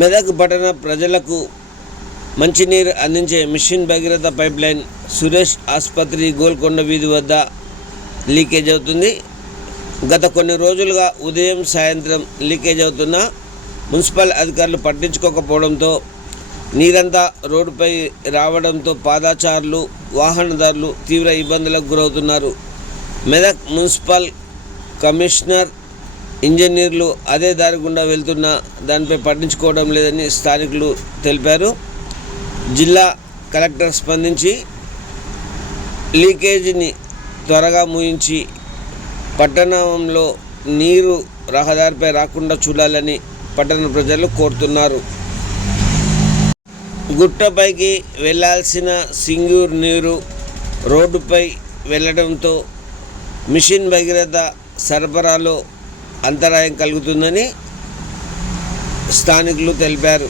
మెదక్ పట్టణ ప్రజలకు మంచినీరు అందించే మిషన్ భగీరథ పైప్లైన్ సురేష్ ఆసుపత్రి గోల్కొండ వీధి వద్ద లీకేజ్ అవుతుంది. గత కొన్ని రోజులుగా ఉదయం సాయంత్రం లీకేజ్ అవుతున్న మున్సిపల్ అధికారులు పట్టించుకోకపోవడంతో నీరంతా రోడ్డుపై రావడంతో పాదచారులు వాహనదారులు తీవ్ర ఇబ్బందులకు గురవుతున్నారు. మెదక్ మున్సిపల్ కమిషనర్ ఇంజనీర్లు అదే దారి గుండా వెళ్తున్న దానిపై పట్టించుకోవడం లేదని స్థానికులు తెలిపారు. జిల్లా కలెక్టర్ స్పందించి లీకేజీని త్వరగా ముగించి పట్టణంలో నీరు రహదారిపై రాకుండా చూడాలని పట్టణ ప్రజలు కోరుతున్నారు. గుట్టపైకి వెళ్లాల్సిన సింగూరు నీరు రోడ్డుపై వెళ్లడంతో మిషన్ భగీరథ సరఫరాలో అంతరాయం కలుగుతుందని స్థానికులు తెలిపారు.